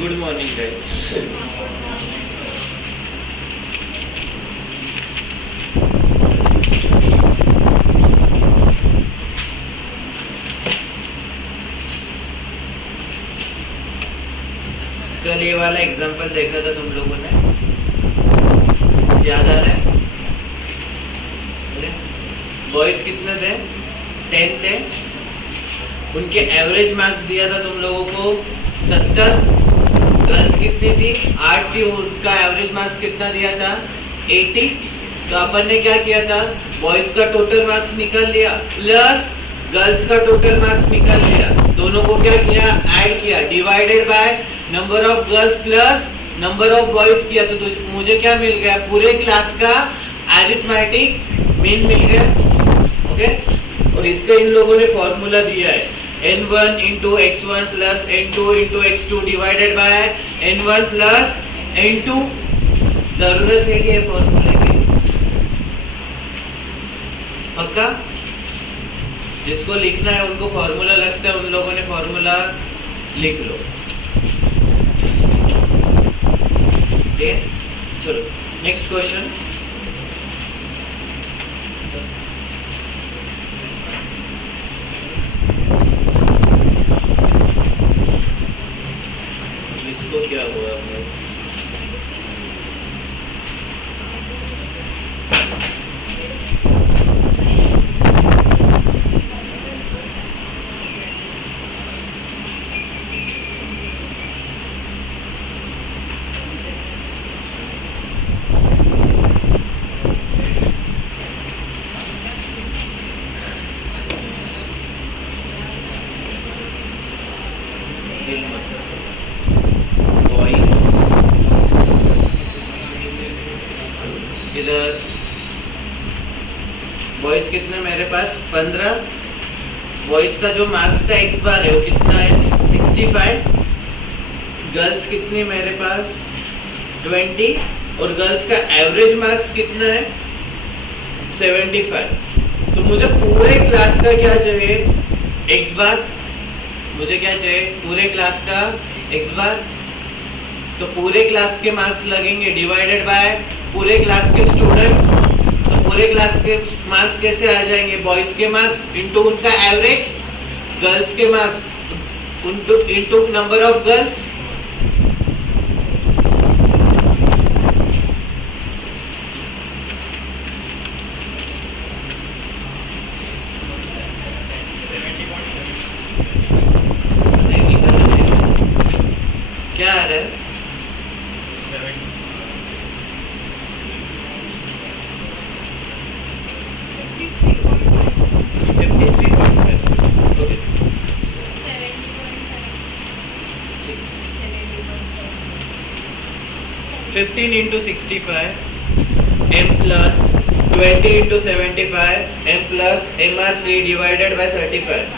Good morning guys. कल ये वाला एग्जांपल देखा था तुम लोगों ने, याद आ रहा है? बॉयज कितने थे? 10 थे। उनके एवरेज मार्क्स दिया था तुम लोगों को 70। गर्ल्स कितनी थी? 8 थी। उनका एवरेज मार्क्स कितना दिया था? 80। तो अपन ने क्या किया था? बॉयज का टोटल मार्क्स निकाल लिया प्लस गर्ल्स का टोटल मार्क्स निकाल लिया, दोनों को क्या किया? ऐड किया, divided by number of girls plus number of boys किया। तो मुझे क्या मिल गया? पूरे क्लास का अरिथमेटिक मीन मिल गया। ओके, और इसका इन लोगों ने फॉर्मूला दिया है n1 into x1 plus n2 into x2 divided by n1 plus n2। जरूरत है कि फॉर्मूले की? पक्का? जिसको लिखना है उनको फॉर्मूला लगता है, उन लोगों ने फॉर्मूला लिख लो। चलो नेक्स्ट क्वेश्चन। इसको क्या हुआ? इधर बॉयज कितने मेरे पास? 15। बॉयज का जो मार्क्स का एक्स बार है वो कितना है? 65। गर्ल्स कितनी मेरे पास? 20। और गर्ल्स का एवरेज मार्क्स कितना है? 75। तो मुझे पूरे क्लास का क्या चाहिए? एक्स बार। मुझे क्या चाहिए? पूरे क्लास का एक्स बार। तो पूरे क्लास के मार्क्स लगेंगे डिवाइडेड बाय पूरे क्लास के स्टूडेंट। तो पूरे क्लास के मार्क्स कैसे आ जाएंगे? बॉयज के मार्क्स इनटू उनका एवरेज, गर्ल्स के marks into number of girls. क्या आ रहा है? 15 into 65 m plus 20 into 75 m plus MRC divided by 35।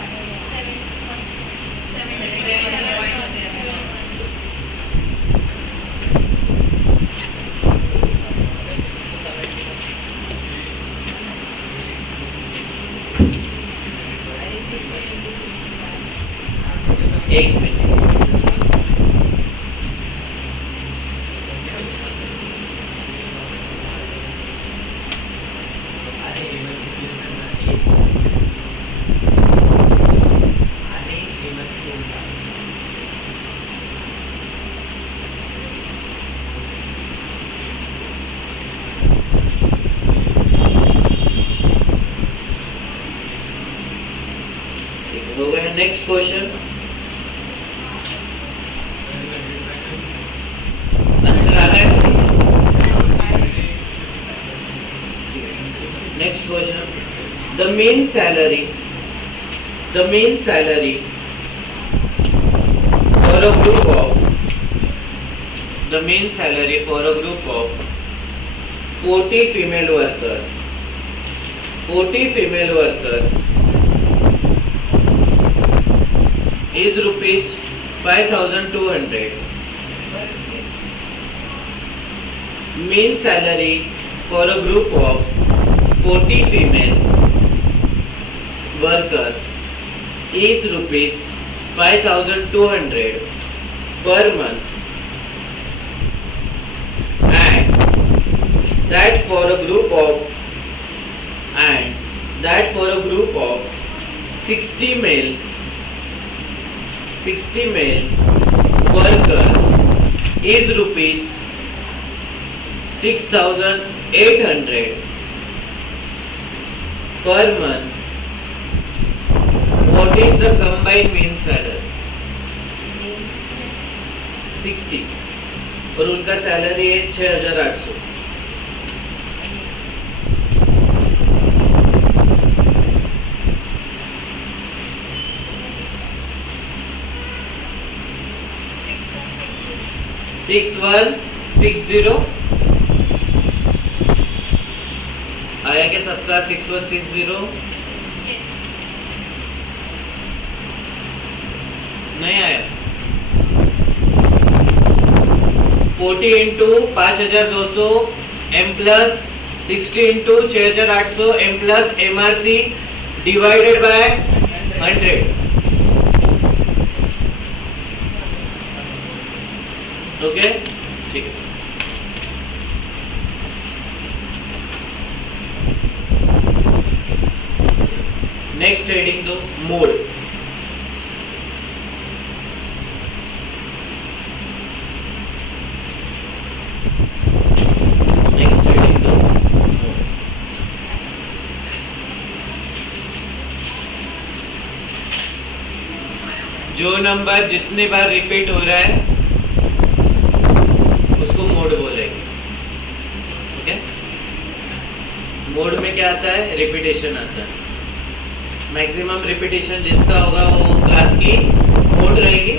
एक मिनट, हो गया। Next question. Next question. The mean salary for a group of 40 female workers is rupees 5,200. Mean salary for a group of 40 female workers is rupees 5,200 per month. that for a group of 60 male workers is rupees 6,800 per month. What is the combined mean salary? 60 और उनका salary है 6,800. Six 6160 आया क्या सबका? 6160 नहीं आया. 40 into 5200 M plus 60 into 6,800 M plus MRC divided by 100. Okay ठीक है. नेक्स्ट हेडिंग दो मोड. नेक्स्ट हेडिंग दो मोड. जो नंबर जितने बार रिपीट हो रहा है उसको मोड बोलेंगे. ओके. मोड में क्या आता है? रिपीटेशन आता है. मैक्सिमम रिपीटेशन जिसका होगा वो क्लास की मोड रहेगी.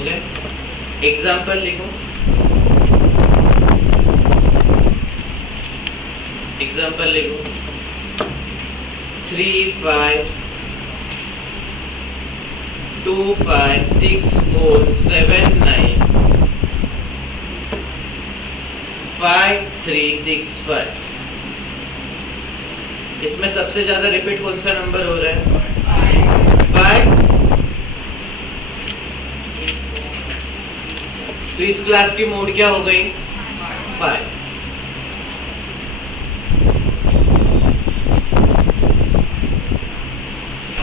ओके. एग्जाम्पल लिखो. एग्जाम्पल लिखो. 3 5 2 5 6 4 7 9 5 3 6 5. इसमें सबसे ज्यादा रिपीट कौन सा नंबर हो रहा है? 5. तो इस क्लास की मोड क्या हो गई? 5.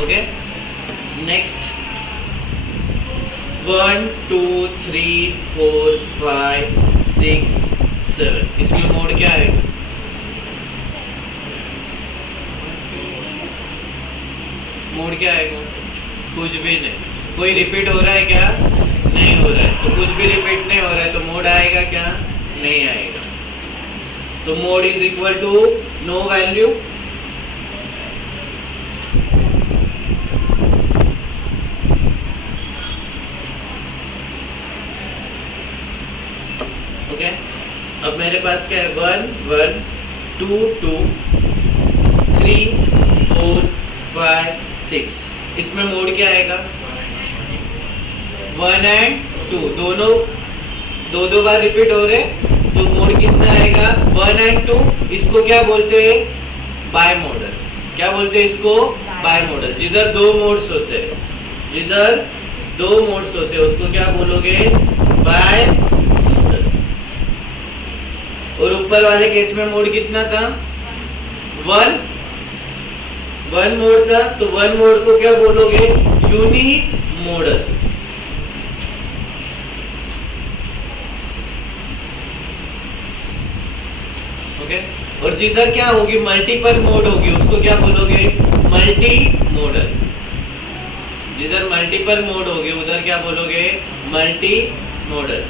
ओके. नेक्स्ट 1 2 3 4 5 6 7. इसमें मोड क्या है? मोड क्या है? कुछ भी नहीं. कोई रिपीट हो रहा है क्या? नहीं हो रहा है. तो कुछ भी रिपीट नहीं हो रहा है तो मोड आएगा क्या? नहीं आएगा. तो mode is equal to no value. Okay. अब मेरे पास क्या है? 1 1 2 2 3 4 5 6. इसमें मोड क्या आएगा? 1 एंड 2 दोनों दो बार रिपीट हो रहे तो मोड कितना आएगा? 1 एंड 2. इसको क्या बोलते हैं? Bimodal. क्या बोलते हैं इसको? Bimodal. जिधर दो मोड्स होते हैं उसको क्या बोलोगे? बाय. और ऊपर वाले केस में मोड कितना था? 1 मोड था. तो 1 मोड को क्या बोलोगे? Unimodal. ओके. और जिधर क्या होगी? मल्टीपल मोड होगी उसको क्या बोलोगे? Multi modal. जिधर मल्टीपल मोड होगी उधर क्या बोलोगे? Multi modal.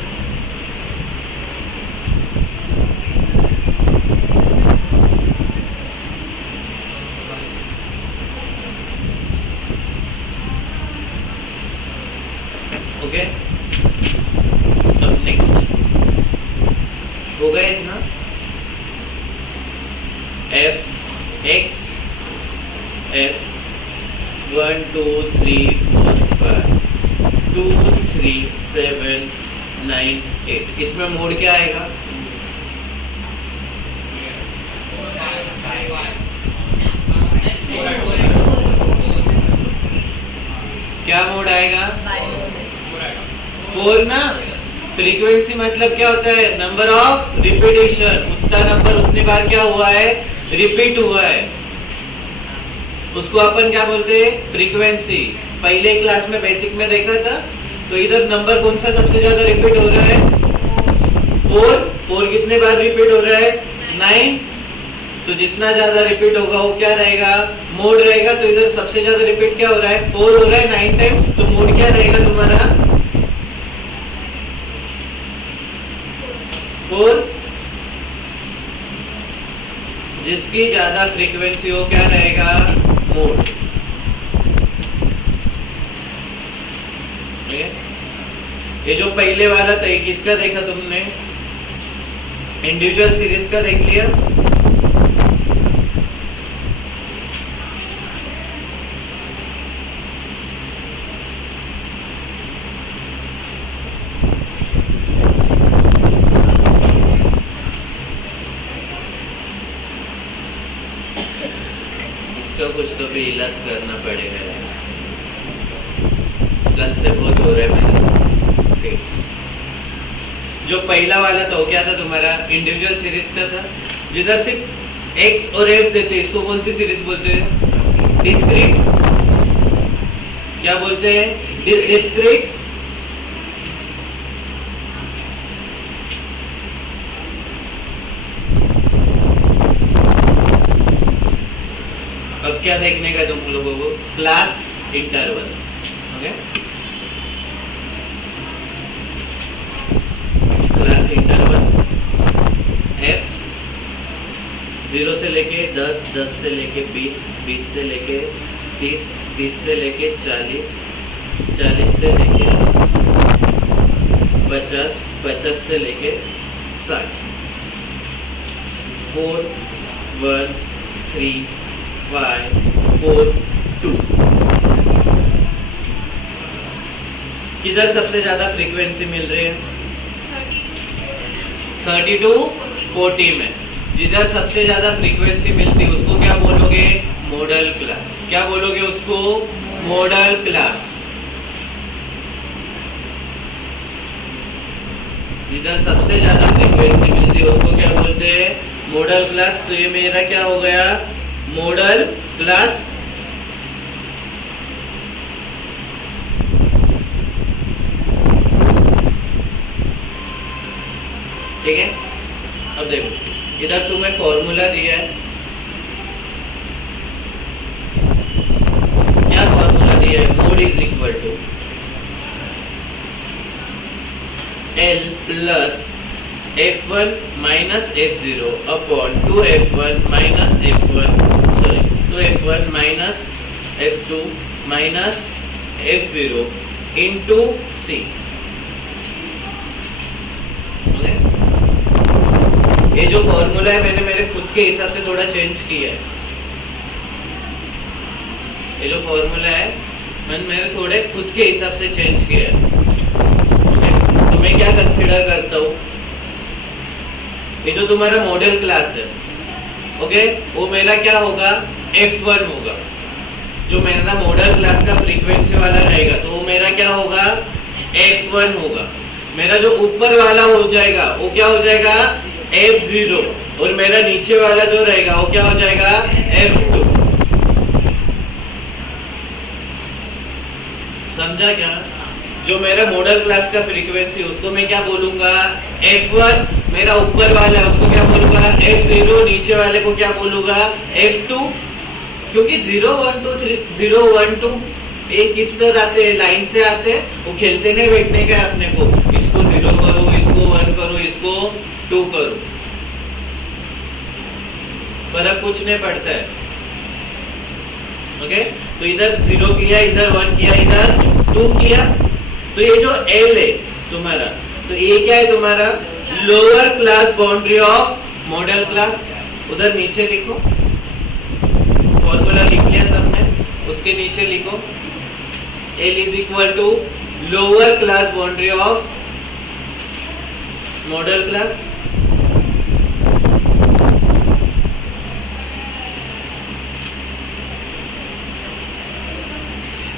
ओके. अब नेक्स्ट हो गए ना? F X F 1 2 3 4 5 2 3 7 9 8. इसमें मोड क्या आएगा? क्या मोड आएगा? 4 ना, फ्रीक्वेंसी मतलब क्या होता है, नंबर ऑफ रिपीटेशन, उतना नंबर उतनी बार क्या हुआ है, रिपीट हुआ है, उसको अपन क्या बोलते हैं, फ्रीक्वेंसी। पहले क्लास में बेसिक में देखा था, तो इधर नंबर कौन सा सबसे ज्यादा रिपीट हो रहा है, 4 कितने बार रिपीट हो रहा है, 9, तो जितना ज्यादा रिपीट होगा वो क्या रहेगा, मोड रहेगा। तो इधर सबसे ज्यादा रिपीट क्या हो रहा है, 4 हो रहा है 9 टाइम्स, तो मोड क्या रहेगा तुम्हारा 4। जिसकी ज्यादा फ्रीक्वेंसी हो क्या रहेगा, मोड। ठीक है, ये जो पहले वाला था ये किसका देखा तुमने, इंडिविजुअल सीरीज का देख लिया। इसका कुछ तो भी इलाज करना पड़ेगा, कल से बहुत हो रहा है मेरे। ठीक, जो पहला वाला था वो क्या था तुम्हारा, इंडिविजुअल सीरीज का था, जिधर सिर्फ एक्स और एफ देते, इसको कौन सी सीरीज बोलते हैं, डिस्क्रीट। क्या बोलते हैं, डिस्क्रीट। अब क्या देखने का तुम लोगों को, class interval. Okay, class interval F 0 से लेके 10, 10 से लेके 20, 20 से लेके 30, 30 से लेके 40, 40 से लेके 50, 50 से लेके 60, 4 1 3 5 4 2। किधर सबसे ज्यादा फ्रीक्वेंसी मिल रही है, 32 40 में। जिधर सबसे ज्यादा फ्रीक्वेंसी मिलती है उसको क्या बोलोगे, मॉडल क्लास। क्या बोलोगे उसको, मॉडल क्लास। जिधर सबसे ज्यादा फ्रीक्वेंसी मिलती है उसको क्या बोलते हैं, मॉडल क्लास। तो ये मेरा क्या हो गया, मॉडल क्लास। ठीक है, अब देखो इधर तुम्हें फॉर्मूला दिया है, क्या फॉर्मूला दिया है, mode is equal to L plus F1 minus F0 upon 2F1 minus F1 sorry 2F1 minus F2 minus F0 into C। ये जो फॉर्मूला है मैंने मेरे खुद के हिसाब से थोड़ा चेंज किया है। ये जो फॉर्मूला है मैंने मेरे थोड़े खुद के हिसाब से चेंज किया है। तो मैं क्या कंसीडर करता हूँ, ये जो तुम्हारा मॉडल क्लास है, ओके, वो मेरा क्या होगा, F1 होगा। जो मेरा मॉडल क्लास का फ्रीक्वेंसी वाला रहेगा तो वो मेरा क्या होगा, F1 होगा। मेरा जो ऊपर वाला हो जाएगा वो क्या हो जाएगा, F0, और मेरा नीचे वाला जो रहेगा वो क्या हो जाएगा, F2। समझा क्या? जो मेरा मॉडल क्लास का फ्रीक्वेंसी उसको मैं क्या बोलूंगा, F1। मेरा ऊपर वाला है उसको क्या बोलूंगा, F0। नीचे वाले को क्या बोलूंगा, F2। क्योंकि 0 1 2 3 0 1 2 ये किस तरह आते हैं, लाइन से आते हैं। वो खेलते नहीं बैठने का अपने को, इसको 0 करो, इसको 1 करो, इसको 2 करो, फर्क कुछ नहीं पड़ता है। ओके, तो इधर 0 किया, इधर 1 किया, इधर 2 किया। तो ये जो L है तुम्हारा, तो ये क्या है तुम्हारा, lower class boundary of modal class. उधर नीचे लिखो, फॉर्मूला लिख लिया सबने, उसके नीचे लिखो L is equal to lower class boundary of modal class.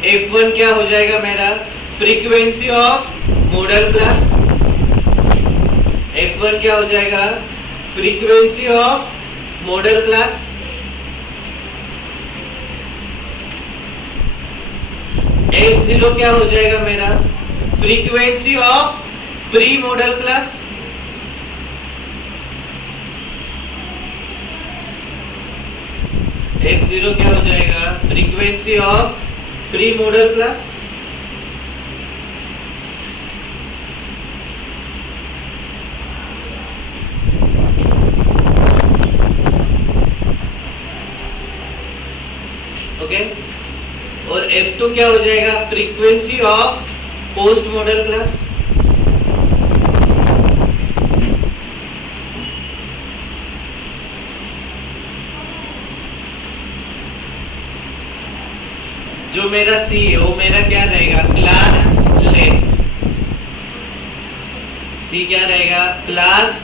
F1 क्या हो जाएगा मेरा, frequency of modal class, F1 क्या हो जाएगा, frequency of modal class, F0 क्या हो जाएगा मेरा, frequency of pre model class, F0 क्या हो जाएगा, frequency of pre model class. Okay, और F2 क्या हो जाएगा, frequency of post model class. जो मेरा C है वो मेरा क्या रहेगा, क्लास लेंथ। C क्या रहेगा, क्लास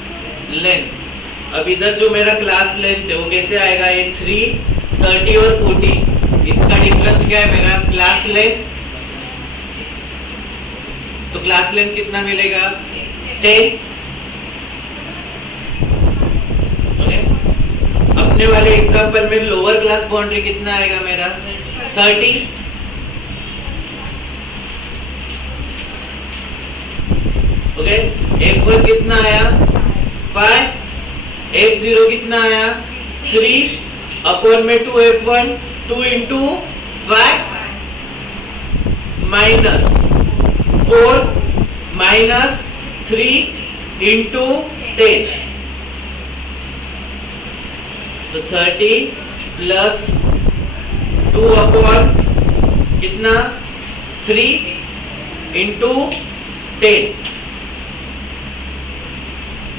लेंथ। अब इधर जो मेरा क्लास लेंथ है वो कैसे आएगा, ये 3, 30 और 40, इसका डिफरेंस क्या है मेरा, क्लास लेंथ। तो क्लास लेंथ कितना मिलेगा, 10। अपने वाले एग्जांपल में लोअर क्लास बाउंड्री कितना आएगा मेरा, 30। ओके, F1 कितना आया, 5, F0 कितना आया, 3 अपॉन में 2F1, 2 into 5 minus 4 minus 3 into 10, तो 30 प्लस 2 अपॉन कितना, 3 इंटू 10,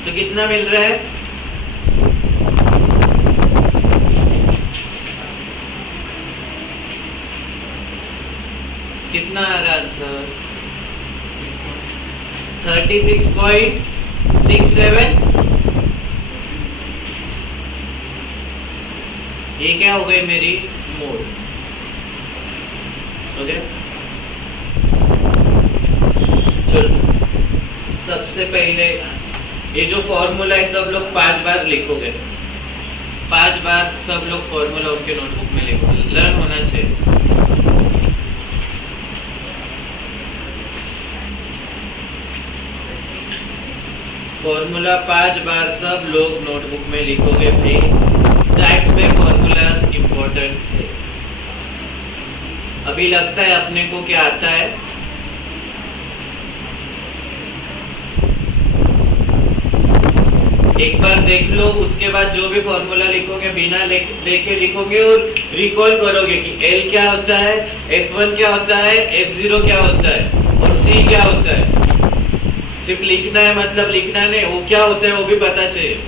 तो कितना मिल रहा है, कितना आ रहा आंसर, 36.67। ये क्या हो गई मेरी मोड। ओके, चलो सबसे पहले ये जो फॉर्मूला है सब लोग 5 बार लिखोगे, 5 बार सब लोग फॉर्मूला उनके नोटबुक में लिखोगे, लर्न होना चाहिए। फॉर्मूला 5 बार सब लोग नोटबुक में लिखोगे भाई। स्टैट्स में फॉर्मूलाज इंपॉर्टेंट है। अभी लगता है अपने को क्या आता है, एक बार देख लो, उसके बाद जो भी फॉर्मूला लिखोगे बिना देखे लिखोगे और रिकॉल करोगे कि L क्या होता है, F1 क्या होता है, F0 क्या होता है और C क्या होता है। सिर्फ लिखना है मतलब लिखना नहीं, वो क्या होता है वो भी पता चाहिए।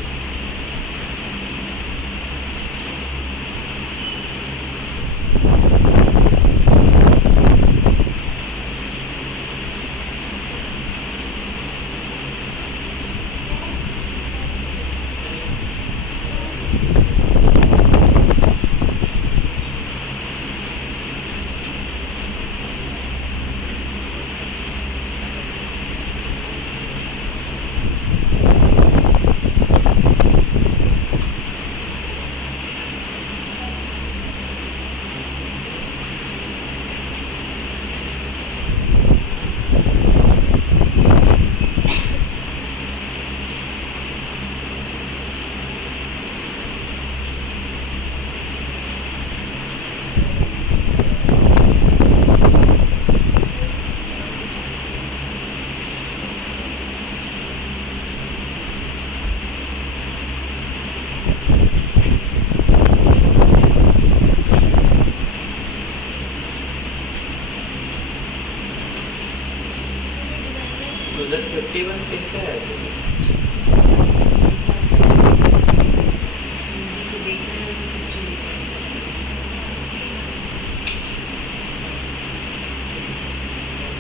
तो 51 कैसे है?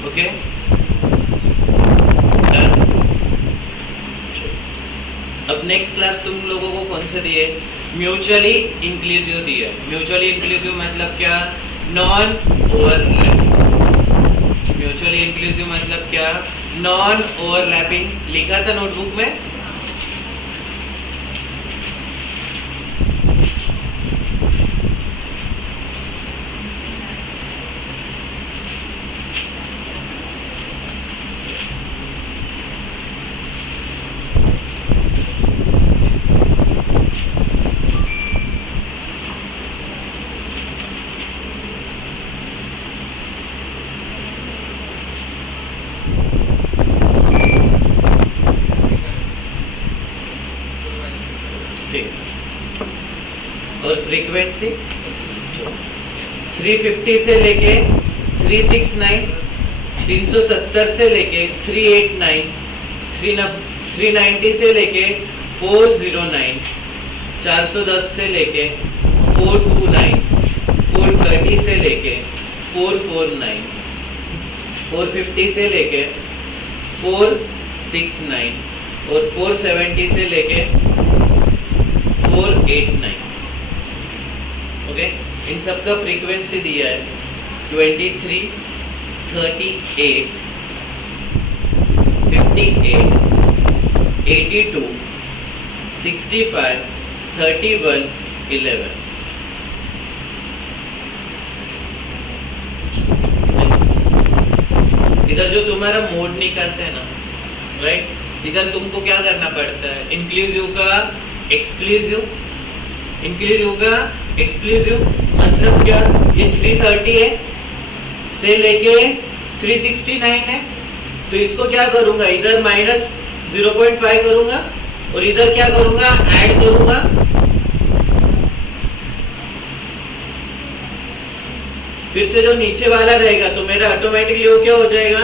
ओके, अब नेक्स्ट क्लास तुम लोगों को कौन से दिए, म्यूचुअली इंक्लूसिव दिया। म्यूचुअली इंक्लूसिव मतलब क्या, नॉन ओवरलैप। म्यूचुअली इंक्लूसिव मतलब क्या? नॉन ओवरलैपिंग लिखा था नोटबुक में। और फ्रीक्वेंसी 350 से लेके 369, 370 से लेके 389, 390 से लेके 409, 410 से लेके 429, 430 से लेके 449, 450 से लेके 469 और 470 से लेके 489। ओके, इन सब का फ्रीक्वेंसी दिया है 23, 38, 58, 82, 65, 31, 11। इधर जो तुम्हारा मोड निकलता है ना, राइट, इधर तुमको क्या करना पड़ता है? इंक्लूसिव का एक्सक्लूसिव, इंक्लूसिव का एक्सक्लूसिव मतलब क्या? ये 330 है से लेके 369 है, तो इसको क्या करूंगा? इधर माइनस 0.5 करूंगा और इधर क्या करूंगा? ऐड करूंगा। फिर से जो नीचे वाला रहेगा तो मेरा ऑटोमेटिकली वो क्या हो जाएगा?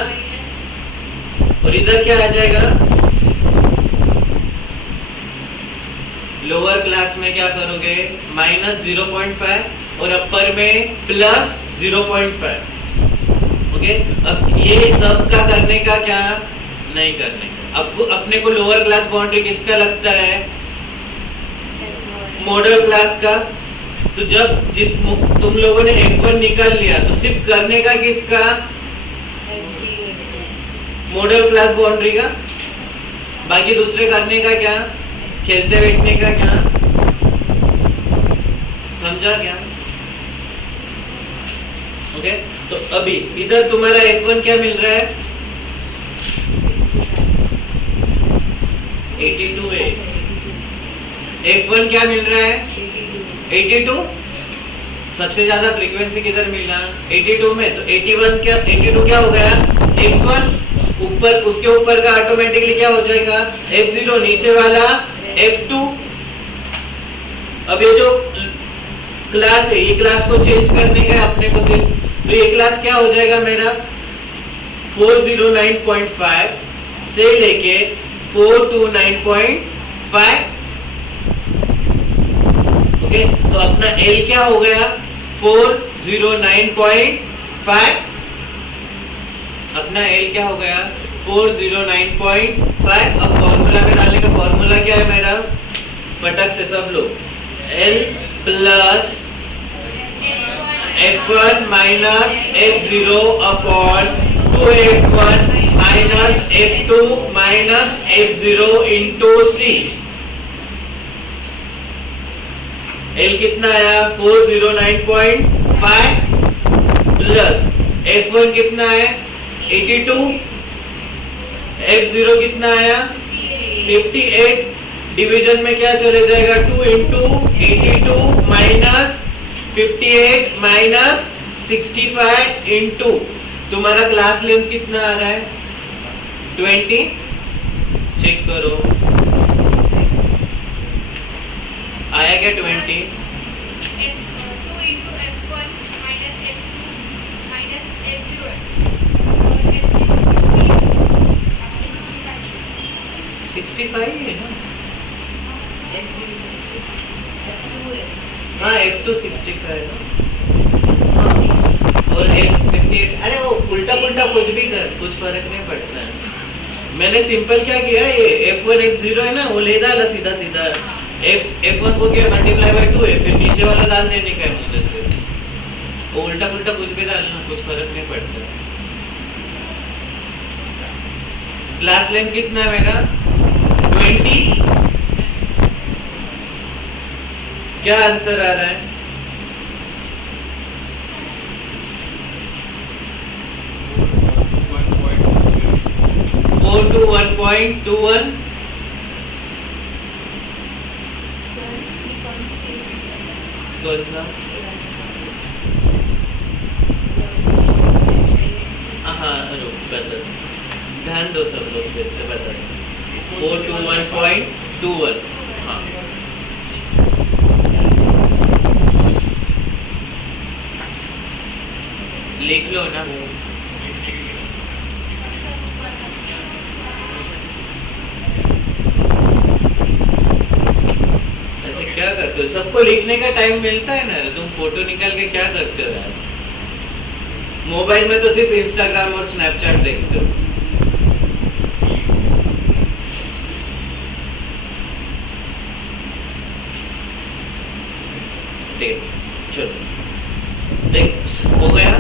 और इधर क्या आ जाएगा? लोअर क्लास में क्या करोगे? माइनस 0.5 और अपर में प्लस 0.5। ओके, अब ये सब का करने का क्या नहीं करने का। अब अपने को लोअर क्लास बाउंड्री किसका लगता है? मॉडल क्लास का। तो जब तुम लोगों ने F1 निकाल लिया तो सिर्फ करने का किसका? मॉडल क्लास बाउंड्री का। बाकी दूसरे करने का क्या? खेलते बैठने का क्या? समझा क्या? ओके, तो अभी इधर तुम्हारा F1 क्या मिल रहा है? 82 है। F1 क्या मिल रहा है? 82। सबसे ज्यादा फ्रीक्वेंसी किधर मिला? 82 में। तो 81 क्या, 82 क्या हो गया? F1 ऊपर, उसके ऊपर का ऑटोमेटिकली क्या हो जाएगा? F0, नीचे वाला F2। अब ये जो क्लास है, ये क्लास को चेंज करने का अपने को सिर्फ, तो ये क्लास क्या हो जाएगा मेरा? 409.5 से लेके 429.5। ओके, तो अपना L क्या हो गया? 409.5। अपना L क्या हो गया? 409.5। अब फॉर्मूला में डालने का फॉर्मूला क्या है मेरा? फटक से सब लोग, L plus F1 minus F0 upon 2F1 minus F2 minus F0 into C। L कितना आया? 409.5 प्लस F1 कितना है? 82। F0 कितना आया? 58। डिवीजन में क्या चले जाएगा? 2 इंटू 82 माइनस 58 माइनस 65 इंटू, तुम्हारा क्लास लेंथ कितना आ रहा है? 20। चेक करो आया क्या? 20। 65 है ना? हाँ, F2 65 है। और F58, अरे वो उल्टा पुल्टा कुछ भी कर, कुछ फर्क नहीं पड़ता है। मैंने सिंपल क्या किया, ये F1 F0 है ना, वो ले डाला सीधा सीधा। F1 को क्या मल्टीप्लाई बाय 2 है, फिर नीचे वाला डाल देने का है मुझे सिर्फ। वो उल्टा पुल्टा कुछ भी डालना, कुछ फर्क नहीं पड़ता। क्लास लेंथ कितना है मेरा 20। क्या आंसर आ रहा है? 4 to 1.21। कौन सा? हाँ बता, ध्यान दो सब लोग, फिर से बता। 4 to 1.21। हाँ लिख लो ना। ऐसे क्या करते हो? सबको लिखने का टाइम मिलता है ना, तुम फोटो निकाल के क्या करते हो यार? मोबाइल में तो सिर्फ इंस्टाग्राम और स्नैपचैट देखते हो। चलो देख, हो गया।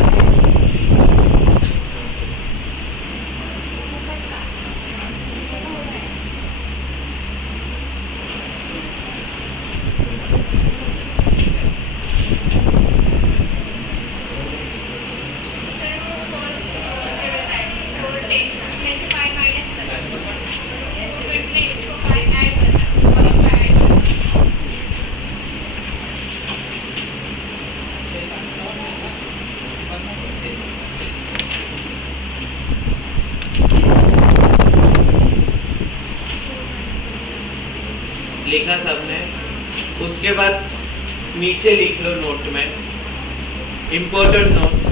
लिखा सबने? उसके बाद नीचे लिख लो नोट में important notes.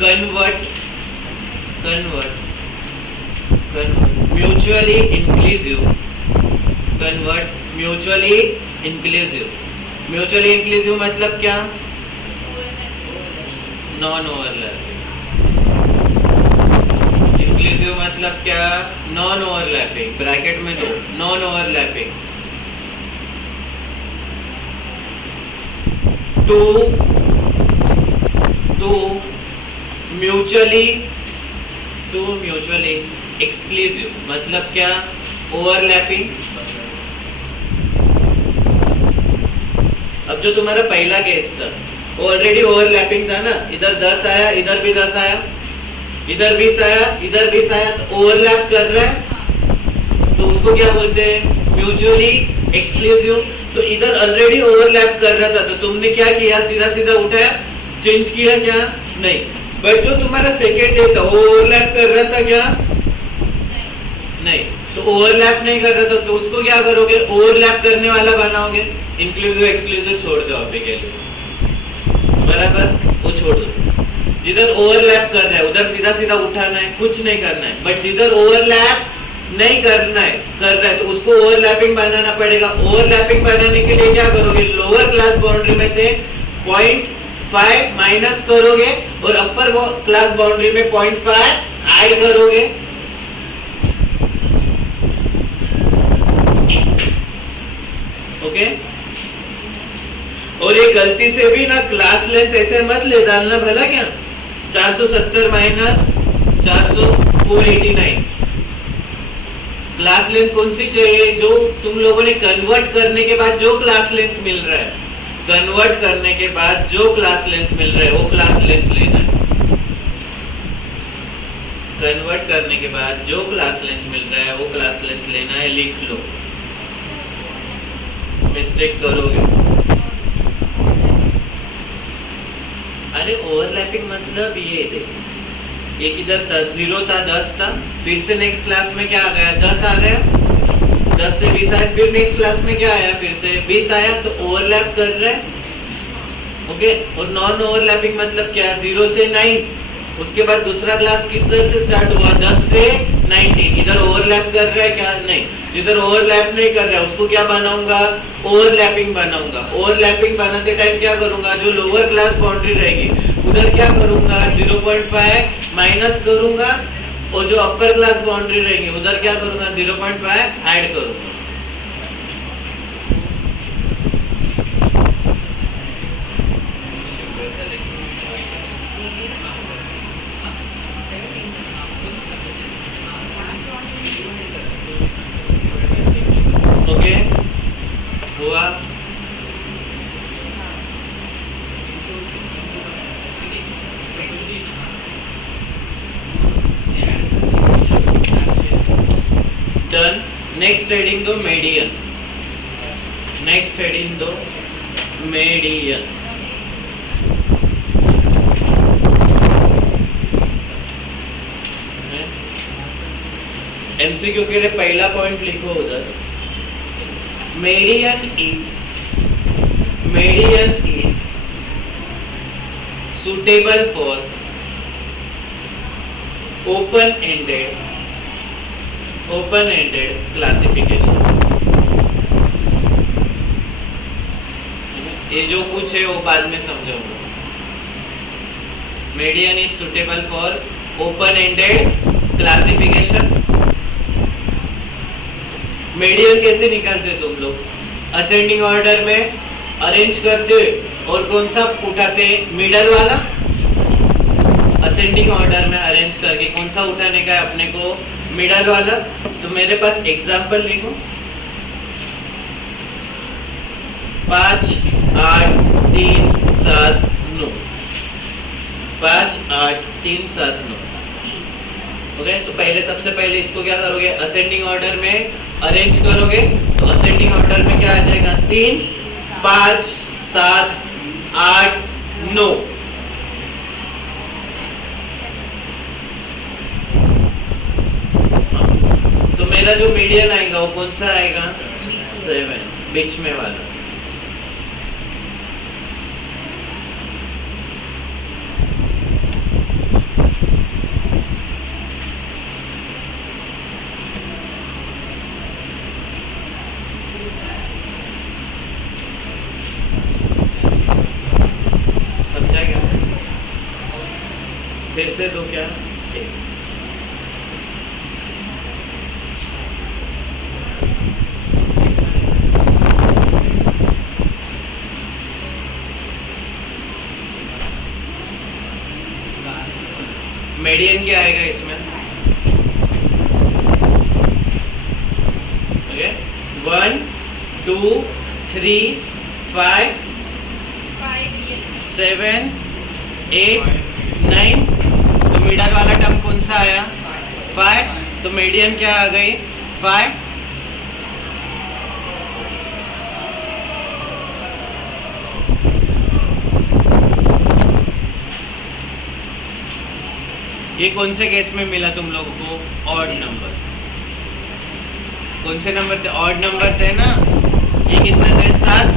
Convert mutually inclusive. Convert mutually inclusive. Mutually inclusive मतलब क्या? Non overlap. इंक्लूसिव मतलब क्या? Non overlapping. ब्रैकेट में दो, non overlapping. Two mutually exclusive मतलब क्या? ओवरलैपिंग। अब जो तुम्हारा पहला केस था वो ऑलरेडी ओवरलैपिंग था ना, इधर 10 आया, इधर भी 10 आया, इधर 20 आया, इधर 20 आया, तो ओवरलैप कर रहा है, तो उसको क्या बोलते हैं? Mutually exclusive. तो इधर ऑलरेडी ओवरलैप कर रहा था, तो तुमने क्या किया? सीधा सीधा उठाया, चेंज किया क्या? नहीं। बट जो तुम्हारा सेकेंड डे था वो ओवरलैप कर रहा था क्या? नहीं। तो ओवरलैप नहीं कर रहा था, तो उसको क्या करोगे? ओवरलैप करने वाला बनाओगे। इंक्लूसिव एक्सक्लूसिव छोड़ दो अभी के लिए, बराबर, वो छोड़ दो। जिधर ओवरलैप कर रहा है उधर सीधा सीधा उठाना है, कुछ नहीं करना है। बट जिधर ओवरलैप नहीं करना है, कर रहा है, तो उसको ओवरलैपिंग बनाना पड़ेगा। ओवरलैपिंग बनाने के लिए क्या करोगे? लोअर क्लास बाउंड्री में से 0.5 माइनस करोगे और अपर क्लास बाउंड्री में 0.5 ऐड करोगे। ओके? और ये गलती से भी ना क्लास लेंथ ऐसे मत ले डालना, भला क्या? 470 माइनस 400 489। क्लास लेंथ कौन सी चाहिए? जो तुम लोगों ने कन्वर्ट करने के बाद जो क्लास लेंथ मिल रहा है, कन्वर्ट करने के बाद जो क्लास लेंथ मिल रहा है वो क्लास लेंथ लेना है। कन्वर्ट करने के बाद जो क्लास लेंथ मिल रहा है वो क्लास लेंथ लेना है। लिख लो, मिस्टेक करोगे। अरे ओवरलैपिंग मतलब ये देखो, एक इधर 0 था, 10 था, फिर से नेक्स्ट क्लास में क्या आ गया? 10 आ गया, 10 से 20 आया, फिर नेक्स्ट क्लास में क्या आया? फिर से 20 आया, तो ओवरलैप कर रहा है। ओके? और नॉन ओवरलैपिंग मतलब क्या? 0 से 9, उसके बाद दूसरा क्लास किधर से स्टार्ट हुआ? 10 से 19। इधर ओवरलैप कर रहा है क्या? नहीं। जिधर ओवरलैप नहीं कर रहा है उसको क्या बनाऊंगा? ओवरलैपिंग बनाऊंगा। ओवरलैपिंग बनाते टाइम क्या करूंगा? जो लोअर क्लास बाउंड्री रहेगी उधर क्या करूंगा? 0.5 माइनस करूंगा, और जो अपर क्लास बाउंड्री रहेगी उधर क्या करूंगा? 0.5 ऐड करूंगा। नेक्स्ट हेडिंग दो मेडियन, नेक्स्ट हेडिंग दो मेडियन। एमसीक्यू के लिए पहला पॉइंट लिखो उधर, median is suitable for open-ended classification। ये जो कुछ है वो बाद में समझाऊंगा। Median is suitable for open-ended classification. Median कैसे निकालते तुम लोग? असेंडिंग ऑर्डर में अरेंज करते और कौन सा उठाते? मिडल वाला। असेंडिंग ऑर्डर में अरेंज करके कौन सा उठाने का है अपने को? मिडल वाला। तो मेरे पास एग्जांपल लिखो, 5 8 3 7 9, 5 8 3 7 9। ओके, तो पहले सबसे पहले इसको क्या करोगे? असेंडिंग ऑर्डर में अरेंज करोगे। तो असेंडिंग ऑर्डर में क्या आ जाएगा? 3 5 7 8 9। तो मेरा जो मीडियन आएगा वो कौन सा आएगा? 7, बीच में वाला। फिर से दो क्या? मेडियन क्या आएगा इसमें? ओके, 1 2 3 5 7 8 9। तो मिडल वाला टर्म कौन सा आया? 5। तो मीडियन क्या आ गई? 5। ये कौन से केस में मिला तुम लोगों को? Odd number. कौन से नंबर थे? ऑड नंबर थे ना। ये कितने थे? 7।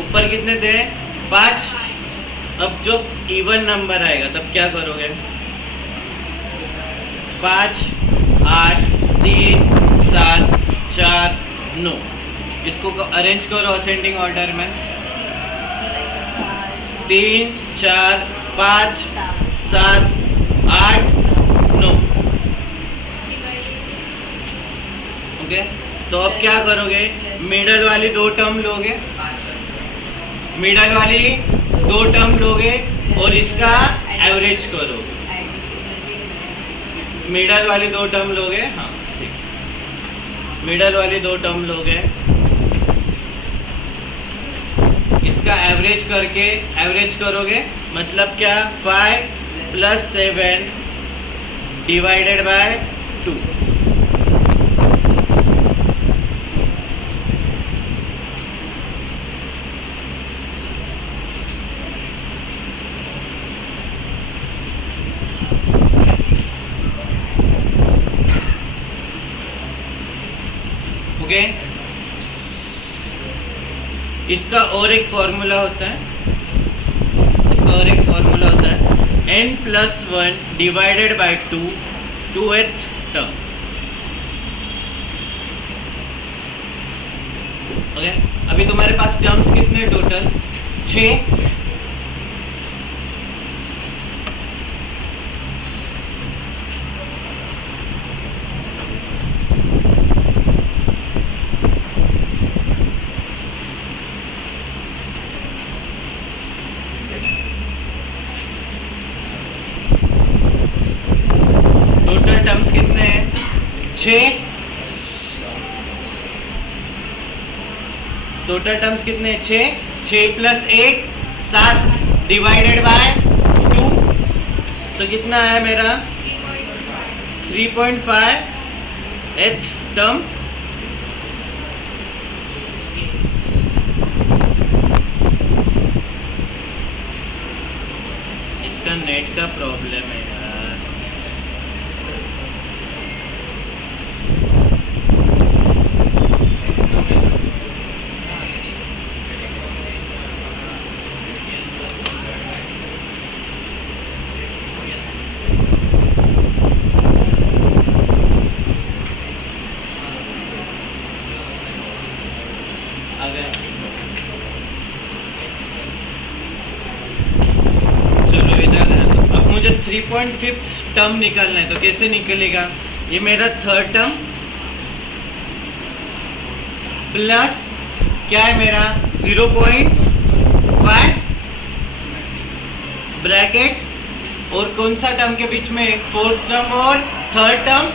ऊपर कितने थे? 5। अब जो इवन नंबर आएगा तब क्या करोगे? 5 8 3 7 4 9। इसको अरेंज करो असेंडिंग ऑर्डर में। 3 4 5 7 8 9। ओके, तो अब क्या करोगे? मिडल वाली दो टर्म लोगे, मिडल वाली दो टर्म लोगे और इसका एवरेज करो। मिडल वाली दो टर्म लोगे, हाँ 6। मिडल वाली दो टर्म लोगे, इसका एवरेज करके एवरेज करोगे। मतलब क्या? 5 + 7 डिवाइडेड बाय 2। ओके, इसका और एक फॉर्मूला होता है, n+1 divided by 2, 2th term. Okay, अभी तुम्हारे पास टर्म्स कितने टोटल? 6। टर्म्स कितने हैं? 6। टोटल टर्म्स कितने हैं? 6। 6 + 1 7 डिवाइडेड बाय 2। तो कितना है मेरा? 3.5th term. का प्रॉब्लम है यार। आ गया। चलो इधर ध्यान दो। अब मुझे 3.5 टर्म निकालना है, तो कैसे निकलेगा? ये मेरा थर्ड टर्म प्लस क्या है मेरा 0.5 ब्रैकेट, और कौन सा टर्म के बीच में? फोर्थ टर्म और थर्ड टर्म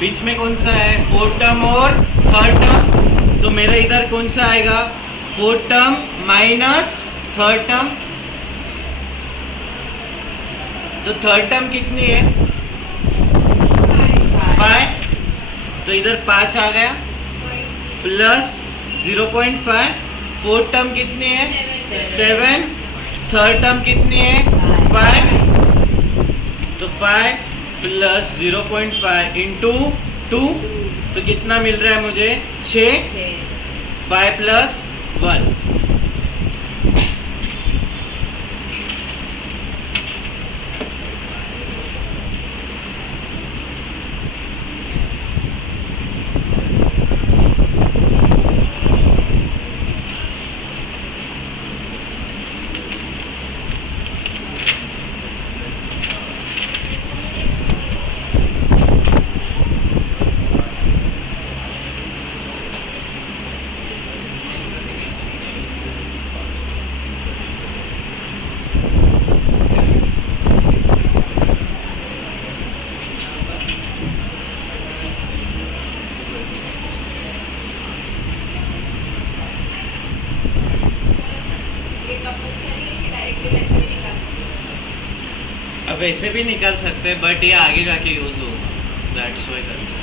बीच में कौन सा है? फोर्थ टर्म और थर्ड टर्म। तो मेरा इधर कौन सा आएगा? Fourth term minus third term. तो थर्ड टर्म कितनी है? 5। तो इधर 5 आ गया प्लस 0.5। फोर्थ टर्म कितनी है? 7। थर्ड टर्म कितनी है? 5। तो 5 प्लस 0.5 इंटू 2, तो कितना मिल रहा है मुझे? 6। 5 प्लस 1। अब वैसे भी निकाल सकते हैं, बट ये आगे जाके यूज होगा, दैट्स व्हाई करते हैं।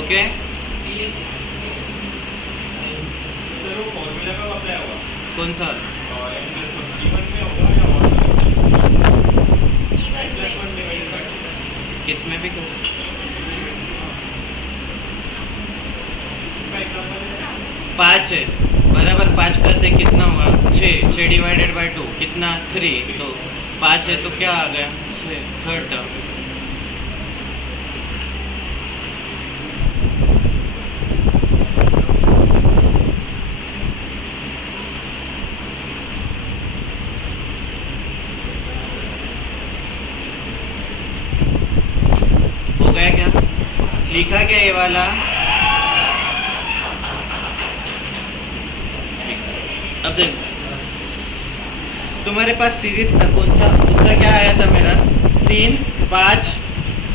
ओके, सर वो फॉर्मूला का बताया हुआ कौन सा? किस में भी करो? 5 है बराबर। 5 प्लस 1 कितना हुआ? 6। 6 डिवाइडेड बाई 2 कितना? 3। तो 5 है तो क्या आ गया? 6 थर्ड टर्म। हो गया क्या? लिखा क्या ये वाला? अब देख, तुम्हारे पास सीरीज था कौन सा? उसका क्या आया था मेरा? 3, 5,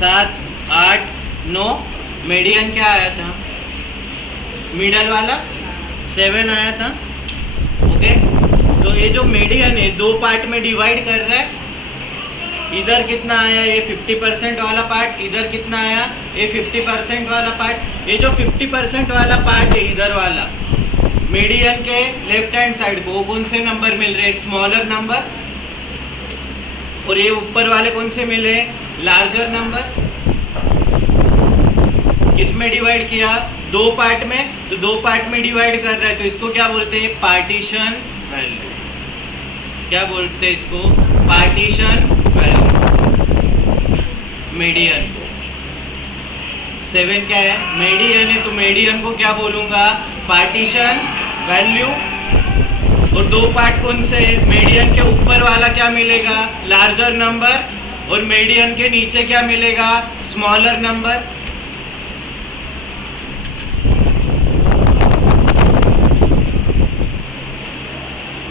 7, 8, 9। मीडियन क्या आया था? मिडल वाला 7 आया था। ओके, तो ये जो मीडियन है 2 पार्ट में डिवाइड कर रहा है। इधर कितना आया? ये 50% वाला पार्ट। इधर कितना आया? ये 50% वाला पार्ट। ये जो 50% वाला पार्ट है इधर वाला, मीडियन के लेफ्ट हैंड साइड को, वो कौन से नंबर मिल रहे? Smaller number. और ये ऊपर वाले कौन से मिले? Larger number. किस में डिवाइड किया? 2 पार्ट में। तो 2 पार्ट में डिवाइड कर रहा है, तो इसको क्या बोलते हैं? Partition value. क्या बोलते हैं इसको? Partition value. मीडियन 7 क्या है? मीडियन है, तो मीडियन को क्या बोलूंगा? Partition value. और 2 पार्ट कौन से? मीडियन के ऊपर वाला क्या मिलेगा? Larger number. और मीडियन के नीचे क्या मिलेगा? Smaller number.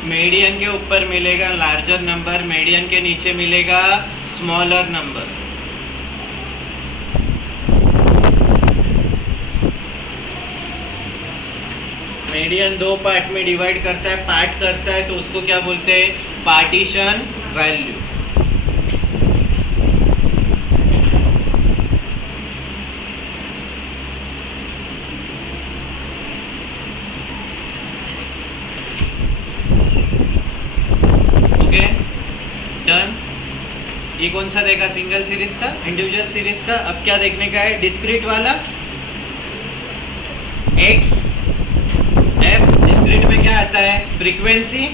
मीडियन के ऊपर मिलेगा लार्जर नंबर, मीडियन के नीचे मिलेगा स्मॉलर नंबर। मीडियन दो पार्ट में डिवाइड करता है, पार्ट करता है, तो उसको क्या बोलते हैं? Partition value. Okay done. ये कौन सा रहेगा? सिंगल सीरीज का, इंडिविजुअल सीरीज का। अब क्या देखने का है? डिस्क्रीट वाला एक्स एफ। डिस्क्रीट में क्या आता है? फ्रीक्वेंसी।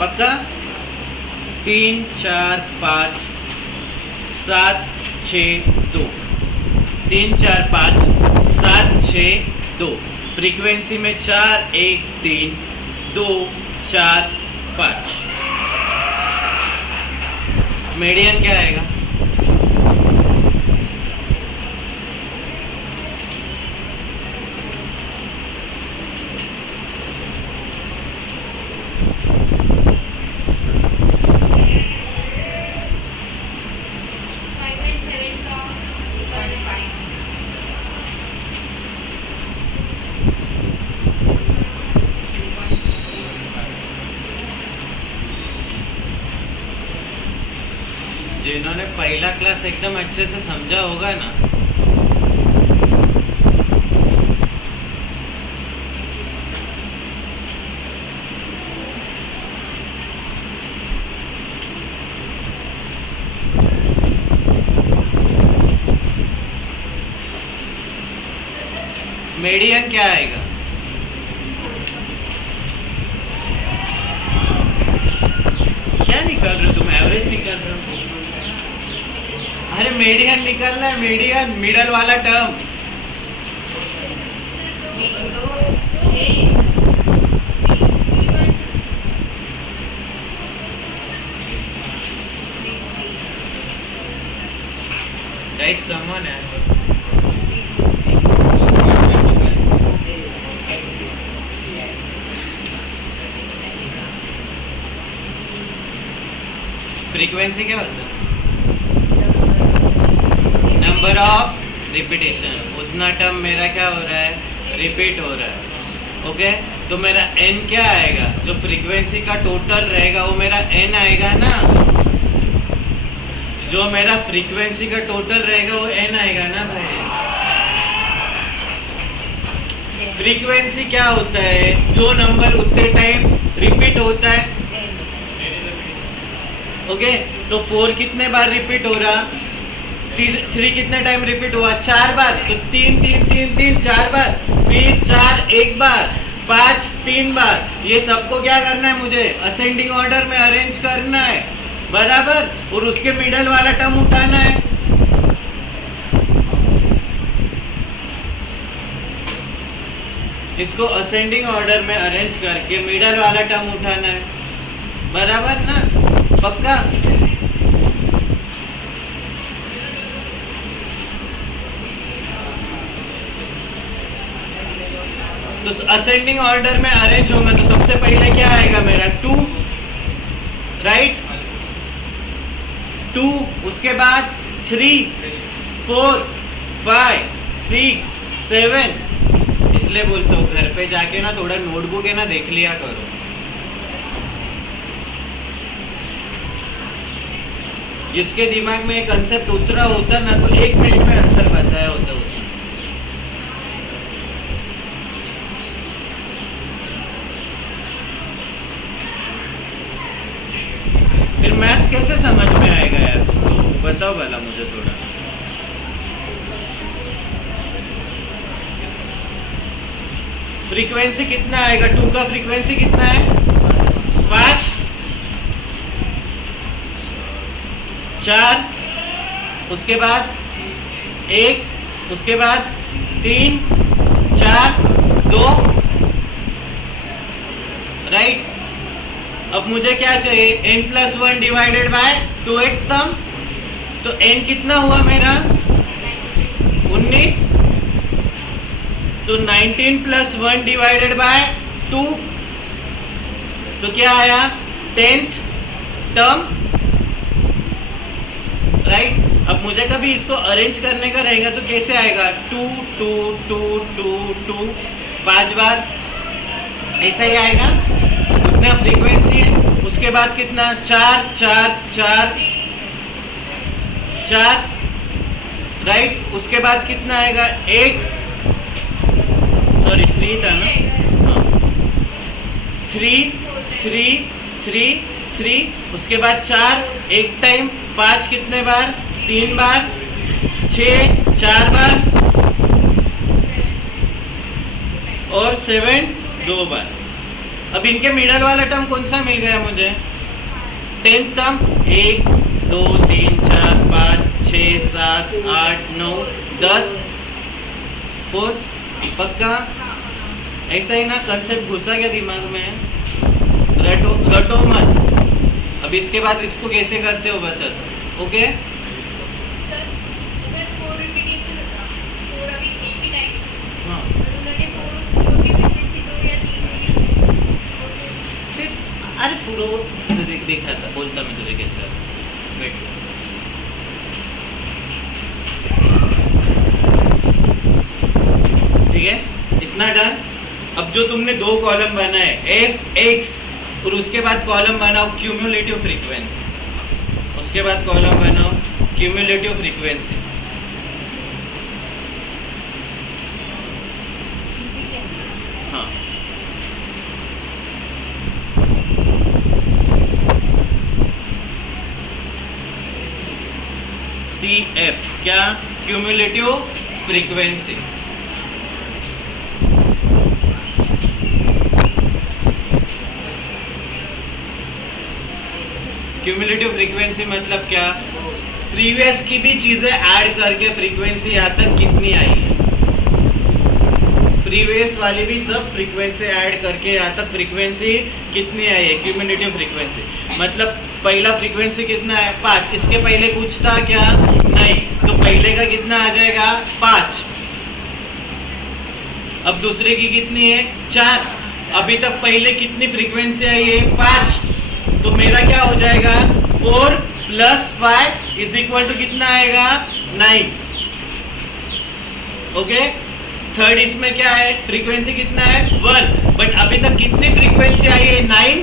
पक्का? 3 4 5 7 6 2। 3 4 5 7 6 2। फ्रीक्वेंसी में 4 1 3 2 4 5। मीडियन क्या आएगा? जिन्होंने पहला क्लास एकदम अच्छे से समझा होगा ना, मीडियन क्या आएगा? क्या निकाल रहे हो तुम? एवरेज निकाल रहे हो? अरे मीडियन निकलना है, मीडियन, मिडल वाला टर्म। गाइस कम ऑन यार। फ्रीक्वेंसी क्या होता है? Number of repetition. उतना टर्म मेरा क्या हो रहा है? रिपीट हो रहा है। ओके तो मेरा n क्या आएगा? जो फ्रीक्वेंसी का टोटल रहेगा वो मेरा n आएगा ना। जो मेरा फ्रीक्वेंसी का टोटल रहेगा वो n आएगा ना भाई। फ्रीक्वेंसी क्या होता है? जो नंबर उतने टाइम रिपीट होता है। ओके तो 4 कितने बार रिपीट हो रहा? 3 कितने टाइम रिपीट हुआ? 4 बार। तो 3 3 3 3 4 बार, फिर 4 1 बार, 5 3 बार। ये सबको क्या करना है? मुझे असेंडिंग ऑर्डर में अरेंज करना है, बराबर। और उसके मिडल वाला टर्म उठाना है। इसको असेंडिंग ऑर्डर में अरेंज करके मिडल वाला टर्म उठाना है, बराबर ना? पक्का? तो असेंडिंग ऑर्डर में अरेंज होगा तो सबसे पहले क्या आएगा मेरा? 2, राइट? 2, उसके बाद 3 4 5 6 7। इसलिए बोलता हूँ घर पे जाके ना थोड़ा नोटबुक है ना देख लिया करो। जिसके दिमाग में एक कंसेप्ट उतरा होता ना तो 1 मिनट में आंसर बताया होता उसने। फिर मैथ्स कैसे समझ में आएगा यार तुमको? बताओ भला मुझे थोड़ा। फ्रीक्वेंसी कितना आएगा? 2 का फ्रीक्वेंसी कितना है? 5 4, उसके बाद 1, उसके बाद 3 4 2, राइट? अब मुझे क्या चाहिए? n+1 डिवाइडेड बाय 2/8 तो n कितना हुआ मेरा? 19। तो 19+1 डिवाइडेड बाय 2 तो क्या आया? 10th term, right? अब मुझे कभी इसको अरेंज करने का रहेगा तो कैसे आएगा? 2 2 2 2 2 5 बार, ऐसा ही आएगा, उतना फ्रीक्वेंसी है। उसके बाद कितना, 4 4 4 4, राइट। उसके बाद कितना आएगा, 1, सॉरी 3 था ना, 3 3 3 3। उसके बाद 4 एक टाइम, 5 कितने बार, 3 बार, 6 4 बार, और 7 2 बार। अब इनके मिडल वाला टर्म कौन सा मिल गया मुझे, 10th टर्म, 1 2 3 4 5 6 7 8 9 10, 4th, पक्का। ऐसा ही ना, कंसेप्ट घुसा क्या दिमाग में, रटो मत। अब इसके बाद इसको कैसे करते हो बता दो, ओके। हाँ अरे पूरा देखा था, बोलता मैं तुझे कैसे, वेट। ठीक है, इतना डन। अब जो तुमने 2 कॉलम बनाए, एफ एक्स, और उसके बाद कॉलम बनाओ क्यूमुलेटिव फ्रीक्वेंसी, उसके बाद कॉलम बनाओ क्यूमुलेटिव फ्रीक्वेंसी। हाँ सी एफ क्या, क्यूमुलेटिव फ्रीक्वेंसी। क्यूमुलेटिव फ्रीक्वेंसी मतलब क्या, प्रीवियस की भी चीजें ऐड करके फ्रीक्वेंसी यहाँ तक कितनी आई है, प्रीवियस वाली भी सब फ्रीक्वेंसी ऐड करके यहाँ तक फ्रीक्वेंसी कितनी आई है, क्यूमुलेटिव फ्रीक्वेंसी। मतलब पहला फ्रीक्वेंसी कितना है, 5। इसके पहले कुछ था क्या, नहीं, तो पहले का कितना आ जाएगा, 5। अब दूसरे की कितनी है, 4। अभी तक पहले कितनी फ्रीक्वेंसी आई है, 5। तो मेरा क्या हो जाएगा, 4 + 5 = कितना आएगा, 9। ओके। थर्ड इसमें क्या है, फ्रीक्वेंसी कितना है, 1। बट अभी तक कितनी फ्रीक्वेंसी आई है, 9।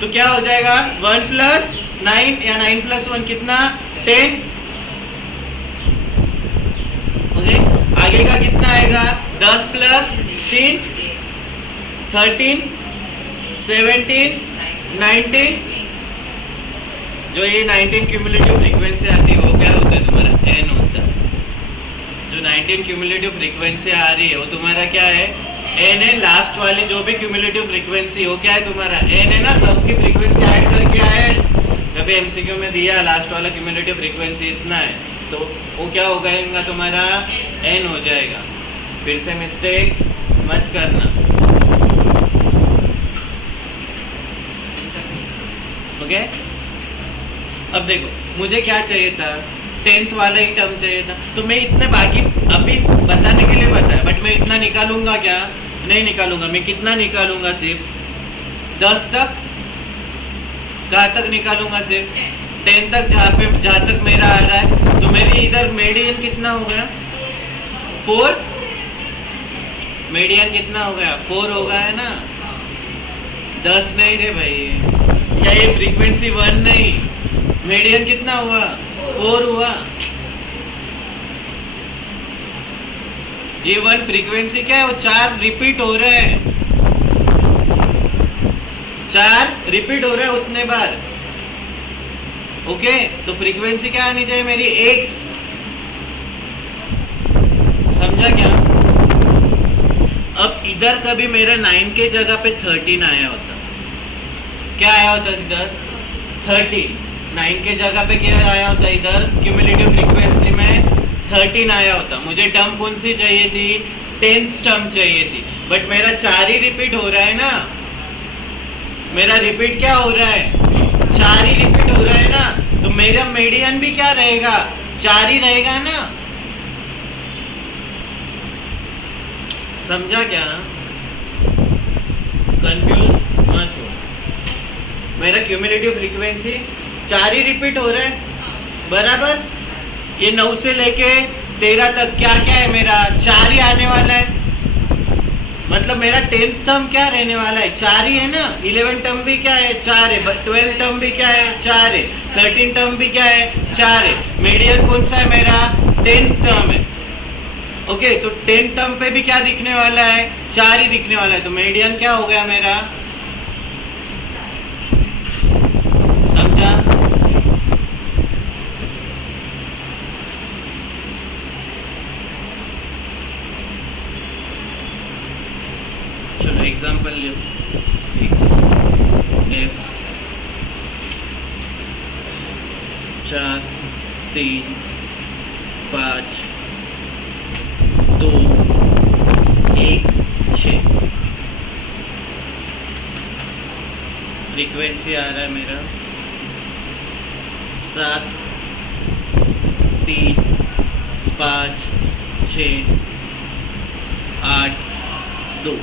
तो क्या हो जाएगा, 1 + 9 या 9 + 1 कितना, 10। ओके। आगे का कितना आएगा, 10 + 3 13 17 19। जो ये 19 क्यूमुलेटिव फ्रीक्वेंसी आती है वो क्या होता है तुम्हारा, n होता है। जो 19 क्यूमुलेटिव फ्रीक्वेंसी आ रही है वो तुम्हारा क्या है, n है। लास्ट वाली जो भी क्यूमुलेटिव फ्रीक्वेंसी वो क्या है तुम्हारा, n है ना, सबकी फ्रीक्वेंसी ऐड करके आया है। कभी एमसीक्यू में दिया लास्ट वाला क्यूमुलेटिव फ्रीक्वेंसी इतना है, तो वो क्या हो जाएगा तुम्हारा, n हो जाएगा। फिर से मिस्टेक मत करना, ओके। अब देखो मुझे क्या चाहिए था, 10th वाला ही टर्म चाहिए था, तो मैं इतने बाकी अभी बताने के लिए बताया, बट मैं इतना निकालूंगा क्या, नहीं निकालूंगा। मैं कितना निकालूंगा, सिर्फ 10 तक। कहाँ तक निकालूंगा, सिर्फ 10 तक, जहाँ तक मेरा आ रहा है। तो मेरी इधर मीडियन कितना हो गया, 4। मीडियन कितना हो गया, 4 हो गया है ना, 10 नहीं रे भाई, या ये फ्रीक्वेंसी 1 नहीं, मीडियन कितना हुआ, 4 हुआ। ये 1 फ्रीक्वेंसी क्या है, वो 4 रिपीट हो रहे हैं, 4 रिपीट हो रहे हैं उतने बार। ओके। तो फ्रीक्वेंसी क्या आनी चाहिए मेरी, x। समझा क्या। अब इधर कभी मेरा 9 के जगह पे 13 आया होता, क्या आया होता इधर, 13। 9 के जगह पे क्या आया होता इधर, क्यूमुलेटिव फ्रीक्वेंसी में 13 आया होता। मुझे टर्म कौन सी चाहिए थी, 10th टर्म चाहिए थी। बट मेरा 4 ही रिपीट हो रहा है ना, मेरा रिपीट क्या हो रहा है, 4 ही रिपीट हो रहा है ना, तो मेरा मीडियन भी क्या रहेगा, 4 ही रहेगा ना। समझा क्या, कंफ्यूज मत हो। मेरा क्यूमुलेटिव फ्रीक्वेंसी 4 ही रिपीट हो रहा है, बराबर। ये 9 से लेके 13 तक क्या क्या है मेरा, 4 ही आने वाला है। मतलब मेरा 10th टर्म क्या रहने वाला है, 4 ही है ना। 11 टर्म भी क्या है, 4 है। 12 टर्म भी क्या है, 4 है। 13 टर्म भी क्या है, 4 है। मीडियन कौन सा है मेरा, 10th टर्म है। ओके, तो 10 टर्म पे भी क्या दिखने वाला है, 4 ही दिखने वाला है। तो मीडियन क्या हो गया मेरा, समझा। चलो एग्जांपल लो, x f 4 3 5 2 1 6। फ्रीक्वेंसी आ रहा है मेरा 7 3 5 6 8 2।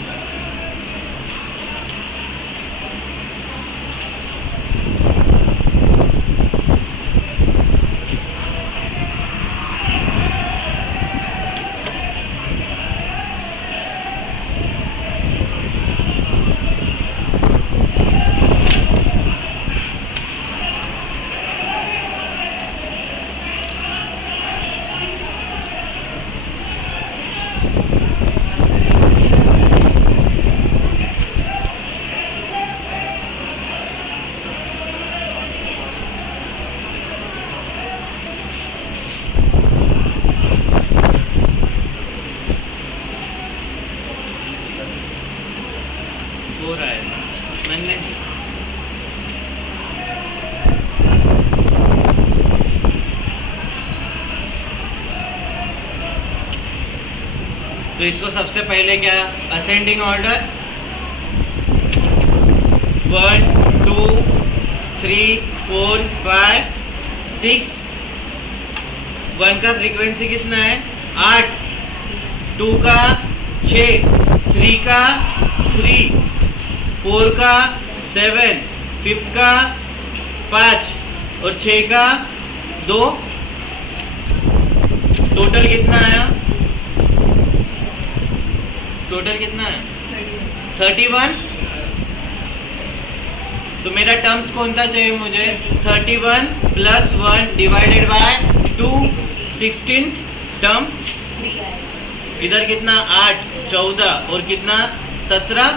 हो रहा है मैंने तो इसको सबसे पहले क्या, असेंडिंग ऑर्डर 1 2 3 4 5 6। 1 का फ्रीक्वेंसी कितना है, 8। 2 का 6, 3 का 3, 4 का 7, 5 का 5 और 6 का 2। टोटल कितना आया, टोटल कितना है 31। तो मेरा टर्म कौन सा चाहिए मुझे, 31 + 1 डिवाइडेड बाय 2, 16th टर्म। इधर कितना 8 14 और कितना 17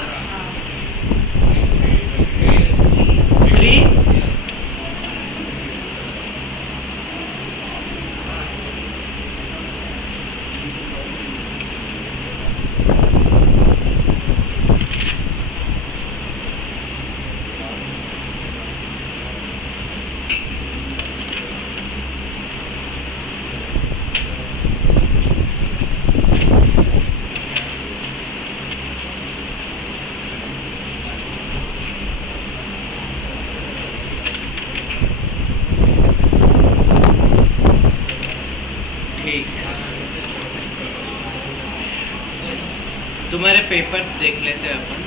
3। तुम्हारे पेपर देख लेते हैं अपन।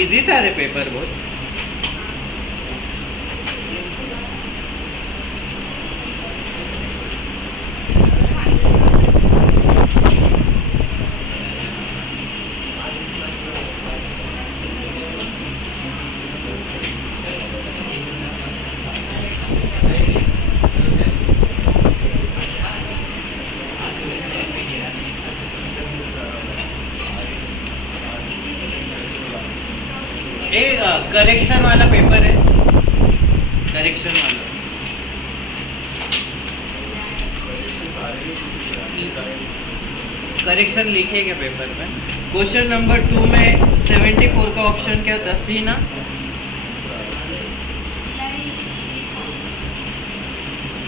इजी था रे पेपर बहुत। एक करेक्शन वाला पेपर है, करेक्शन वाला। करेक्शन लिखेगा पेपर में। क्वेश्चन नंबर 2 में 74 का ऑप्शन क्या था? सी ना?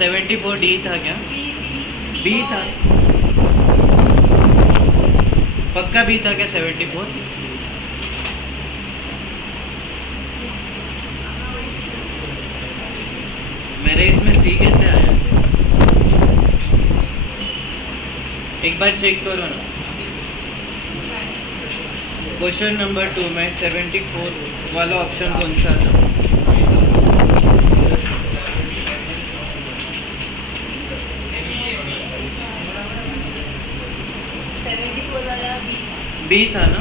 74 डी था क्या? बी था? पक्का बी था क्या 74? मेरे इसमें सी कैसे आया? एक बार चेक करो ना। क्वेश्चन नंबर 2 में 74 वाला ऑप्शन कौन सा था? बी था ना?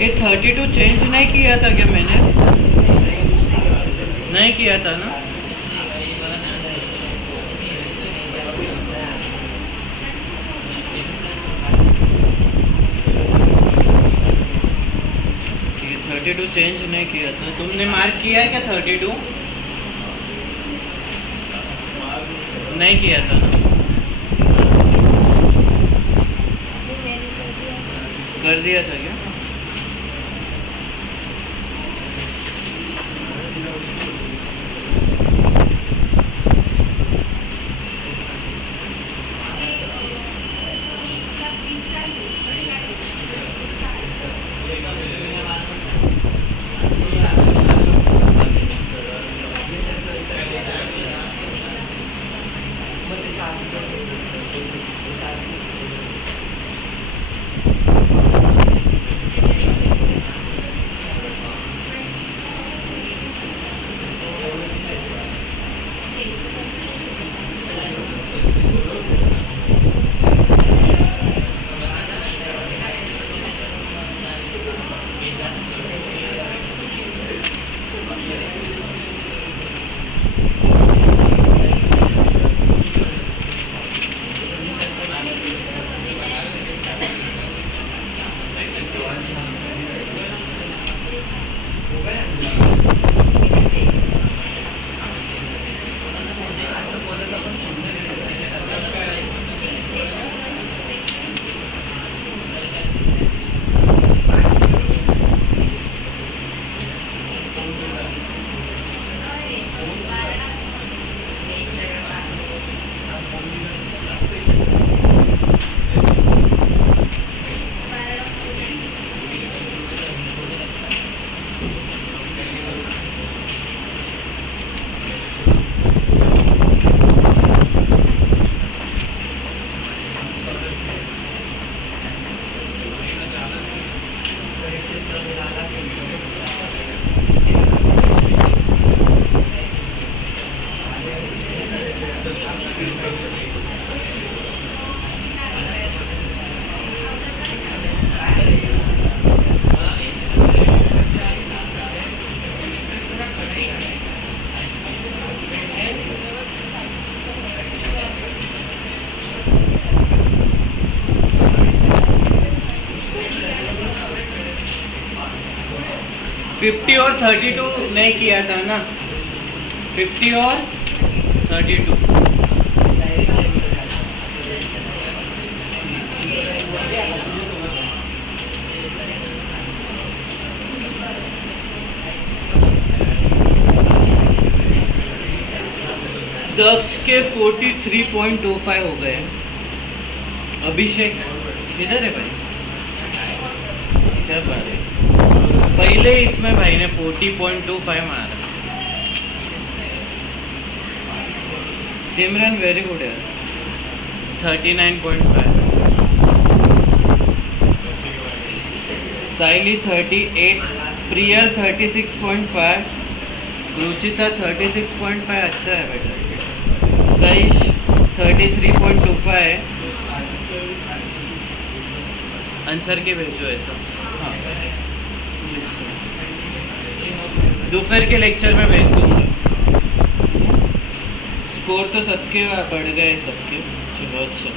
ये 32 चेंज नहीं किया था क्या मैंने? नहीं किया था ना? ये 32 चेंज नहीं किया था। तुमने मार्क किया है क्या 32? नहीं किया था ना? कर दिया था क्या? 50 और 32 नहीं किया था ना, 50 और 32। दक्ष के 43.25 हो गए। अभिषेक किधर है भाई? क्या बात है, पहले इसमें भाई ने 40.25 मारा। सिमरन वेरी गुड है, 39.5। साइली 38, प्रियल 36.5, रुचिता 36.5। अच्छा है बेटा। सईश 33.25 है। आंसर के भेजो ऐसा। हाँ, दोपहर के लेक्चर में भेज दूंगा। स्कोर तो सबके बढ़ गए सबके। चलो अच्छा।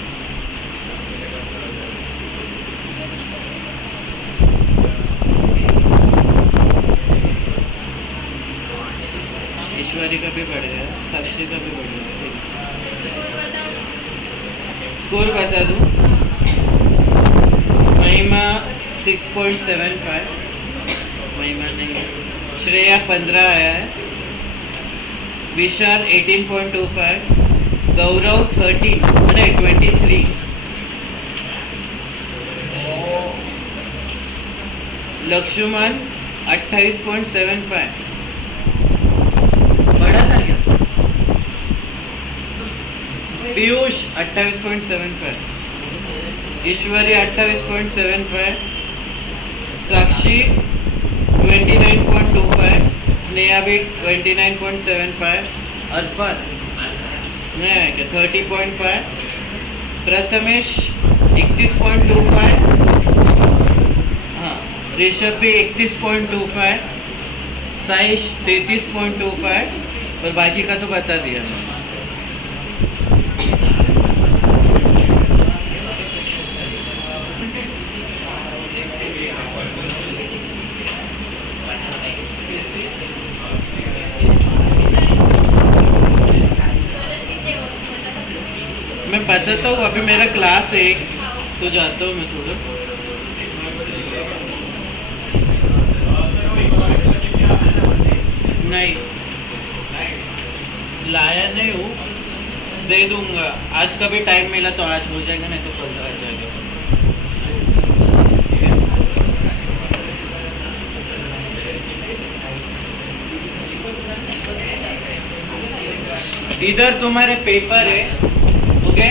ईश्वरी का भी बढ़ गया, साक्षी का भी बढ़ गया। स्कोर बता दूं। महिमा 6.75, महिमा नहीं। श्रेया 15 आया है। विशाल 18.25, गौरव 23, लक्ष्मण 28.75। बड़ा था क्या? पीयूष 28.75, ईश्वरी 28.75, साक्षी 29.25, स्नेहा भी 29.75, अरफत नहीं है क्या 30.5, प्रथमेश 31.25, हाँ ऋषभ भी 31.25, साइश 33.25 और बाकी का तो बता दिया मैंने। मैं बताता हूँ, अभी मेरा क्लास है एक, तो जाता हूँ मैं थोड़ा। नहीं लाया नहीं हूँ, दे दूंगा। आज का भी टाइम मिला तो आज हो जाएगा, नहीं तो कल आ जाएगा। इधर तुम्हारे पेपर है, ओके।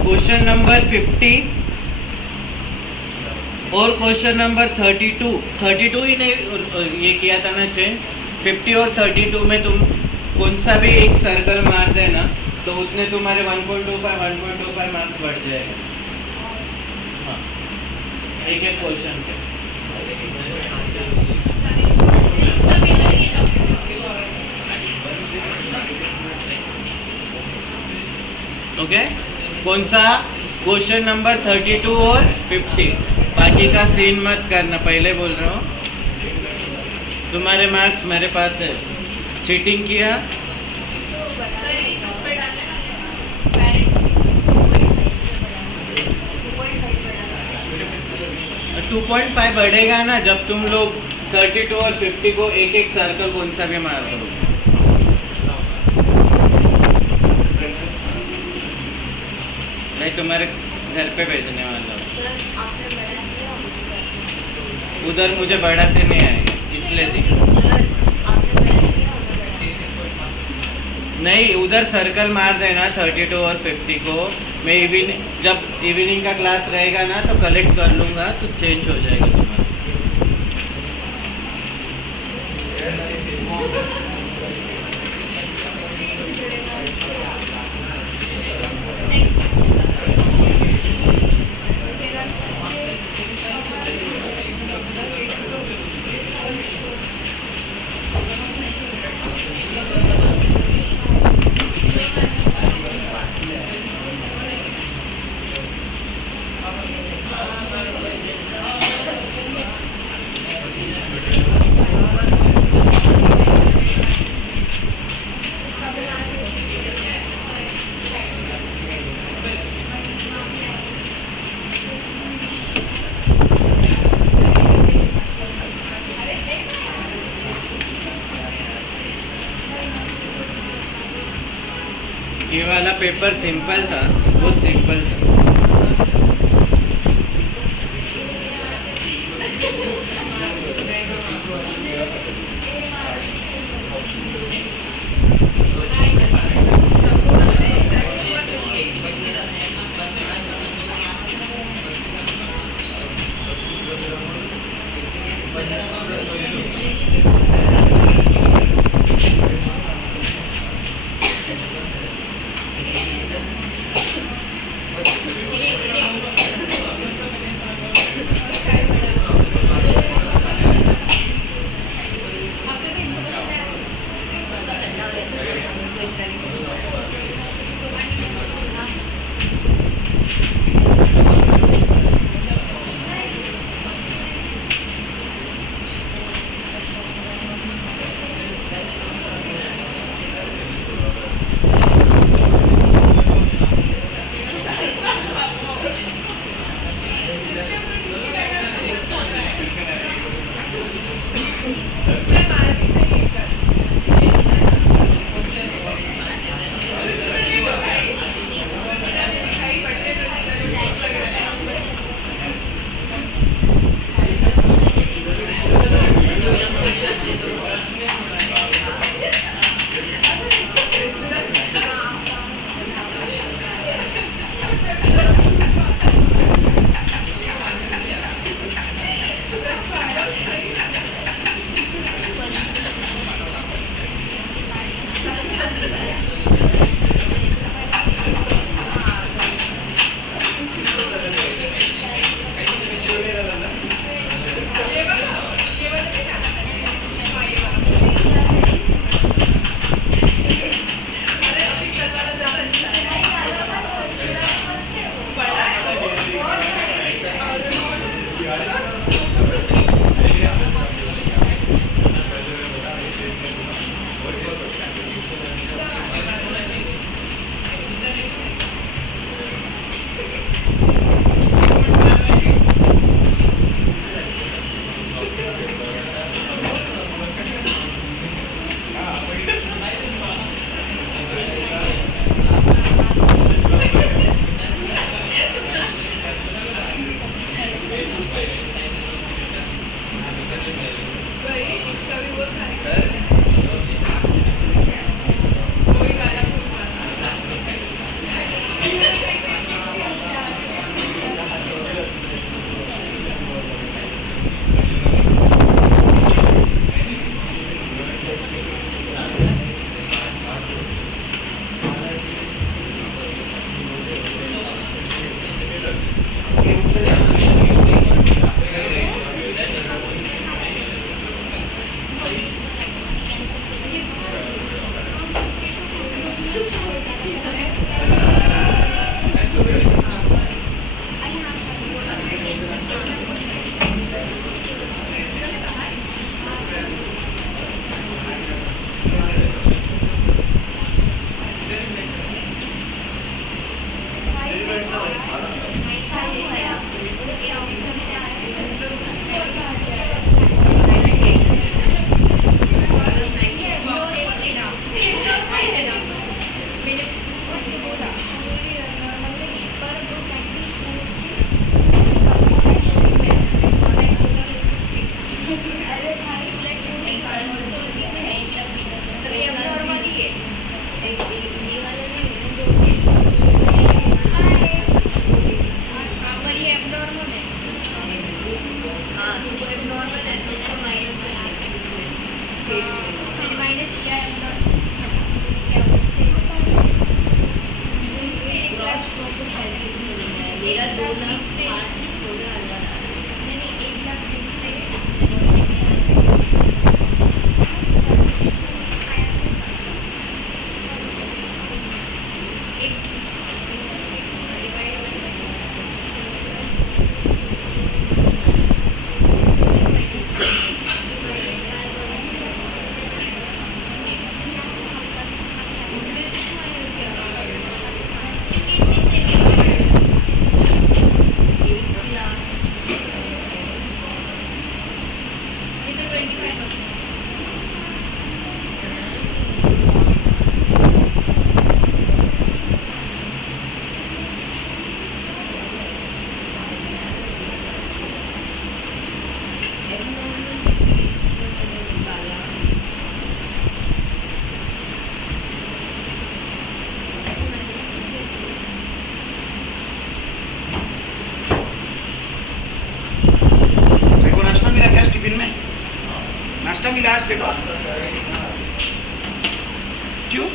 क्वेश्चन नंबर 50 और क्वेश्चन नंबर 32 ही नहीं ये किया था ना चेंज। 50 और 32 में तुम कौन सा भी एक सर्कल मार देना तो उतने तुम्हारे 1.25 मार्क्स बढ़ जाएगा। हाँ, एक एक क्वेश्चन पे। ओके, कौन सा? क्वेश्चन नंबर 32 और 50। बाकी का सीन मत करना, पहले बोल रहा हूँ। तुम्हारे मार्क्स मेरे पास है। चीटिंग किया 2.5 बढ़ेगा ना जब तुम लोग 32 और 50 को एक एक सर्कल कौन सा भी मार दो। नहीं तुम्हारे घर पे भेजने वाला हूँ। उधर मुझे बढ़ाते नहीं आएगा इसलिए दिखा। नहीं उधर सर्कल मार देना 32 और 50 को। मैं जब इवनिंग का क्लास रहेगा ना तो कलेक्ट कर लूँगा तो चेंज हो जाएगा तुम्हारा। ये वाला पेपर सिंपल था, बहुत सिंपल था। क्लास देखो क्यों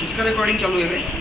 किसका रिकॉर्डिंग चालू है भाई